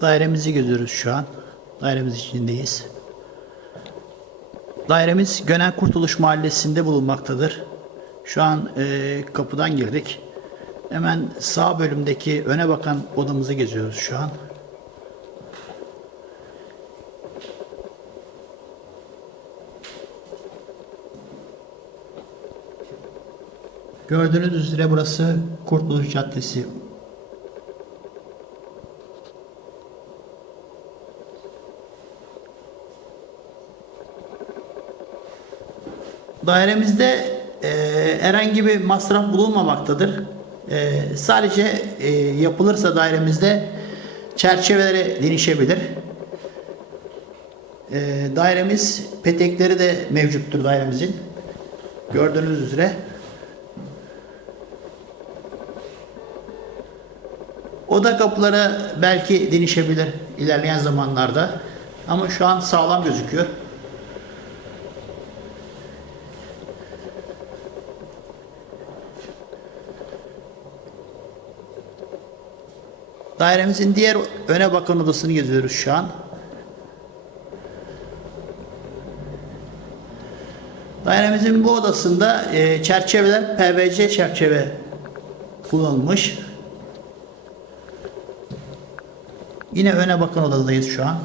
Dairemizi geziyoruz şu an. Dairemiz içindeyiz. Dairemiz Gönen Kurtuluş Mahallesi'nde bulunmaktadır. Şu an e, kapıdan girdik. Hemen sağ bölümdeki öne bakan odamızı geziyoruz şu an. Gördüğünüz üzere burası Kurtuluş Caddesi. Dairemizde e, herhangi bir masraf bulunmamaktadır. E, sadece e, yapılırsa dairemizde çerçeveleri değişebilir. E, dairemiz petekleri de mevcuttur dairemizin. Gördüğünüz üzere. Oda kapıları belki değişebilir ilerleyen zamanlarda. Ama şu an sağlam gözüküyor. Dairemizin diğer öne bakan odasını geziyoruz şu an. Dairemizin bu odasında e, çerçeveler PVC çerçeve kullanılmış. Yine öne bakan odadayız şu an.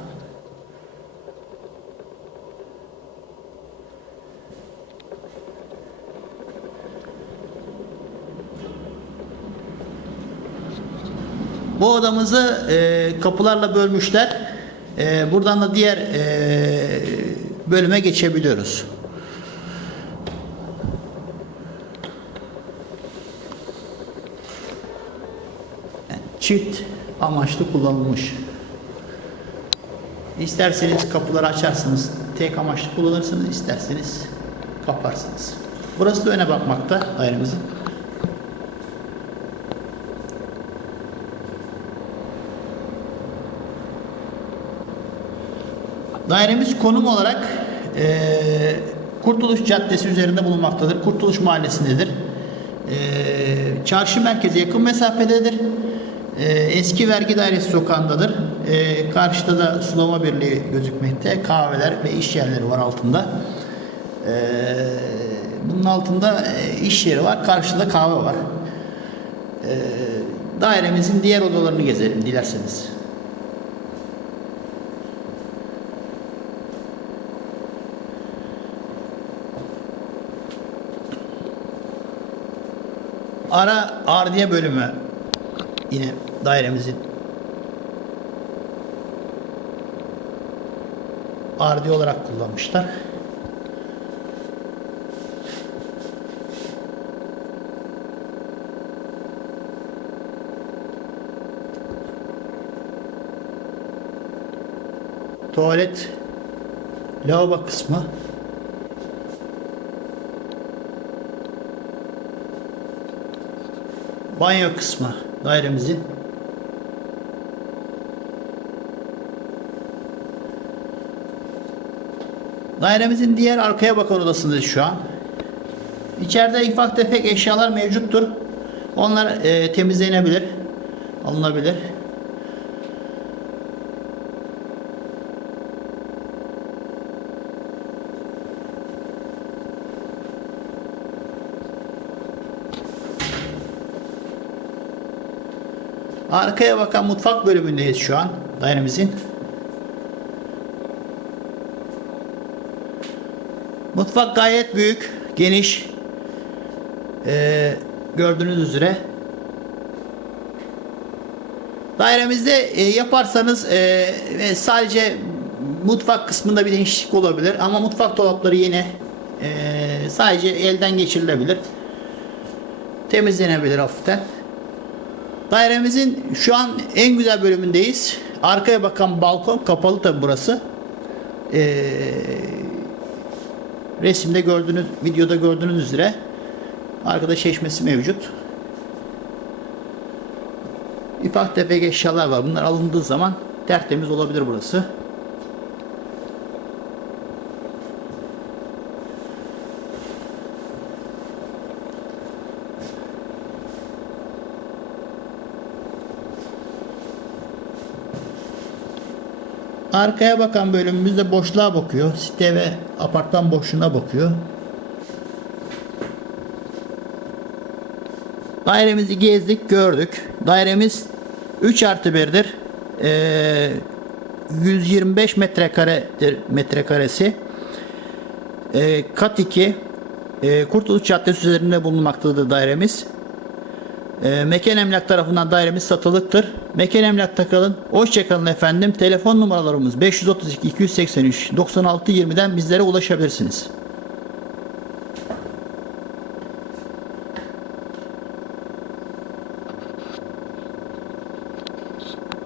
Bu odamızı e, kapılarla bölmüşler. E, buradan da diğer e, bölüme geçebiliyoruz. Çift amaçlı kullanılmış. İsterseniz kapıları açarsınız, tek amaçlı kullanırsınız, isterseniz kaparsınız. Burası da öne bakmakta dairemizin. Dairemiz konum olarak eee, Kurtuluş Caddesi üzerinde bulunmaktadır. Kurtuluş Mahallesi'ndedir. Eee, çarşı merkeze yakın mesafededir. Eee, eski vergi dairesi sokağındadır. Eee, karşıda da sulama birliği gözükmekte. Kahveler ve iş yerleri var altında. Eee, bunun altında eee, iş yeri var. Karşıda kahve var. Eee, dairemizin diğer odalarını gezelim dilerseniz. Ara ardiye bölümü yine dairemizin ardiye olarak kullanmışlar. Tuvalet lavabo kısmı banyo kısmı dairemizin dairemizin diğer arkaya bakan odasındayız şu an. İçeride ufak tefek eşyalar mevcuttur. Onlar e, temizlenebilir, alınabilir. Arkaya bakan mutfak bölümündeyiz şu an dairemizin. Mutfak gayet büyük, geniş. Ee, gördüğünüz üzere. Dairemizde e, yaparsanız e, sadece mutfak kısmında bir değişiklik olabilir ama mutfak dolapları yine e, sadece elden geçirilebilir. Temizlenebilir hafiften. Dairemizin şu an en güzel bölümündeyiz. Arkaya bakan balkon kapalı tabi burası. Ee, resimde gördüğünüz, videoda gördüğünüz üzere arkada çeşmesi mevcut. Ufak tefek eşyalar var. Bunlar alındığı zaman tertemiz olabilir burası. Arkaya bakan bölümümüz de boşluğa bakıyor. Site ve apartman boşluğuna bakıyor. Dairemizi gezdik, gördük. Dairemiz 3 artı 1'dir. Ee, 125 metrekaredir metrekaresi. Ee, kat 2 e, Kurtuluş Caddesi üzerinde bulunmaktadır dairemiz. E, Mekan Emlak tarafından dairemiz satılıktır. Mekan Emlak'ta kalın. Hoşçakalın efendim. Telefon numaralarımız 532 283 96 20'den bizlere ulaşabilirsiniz.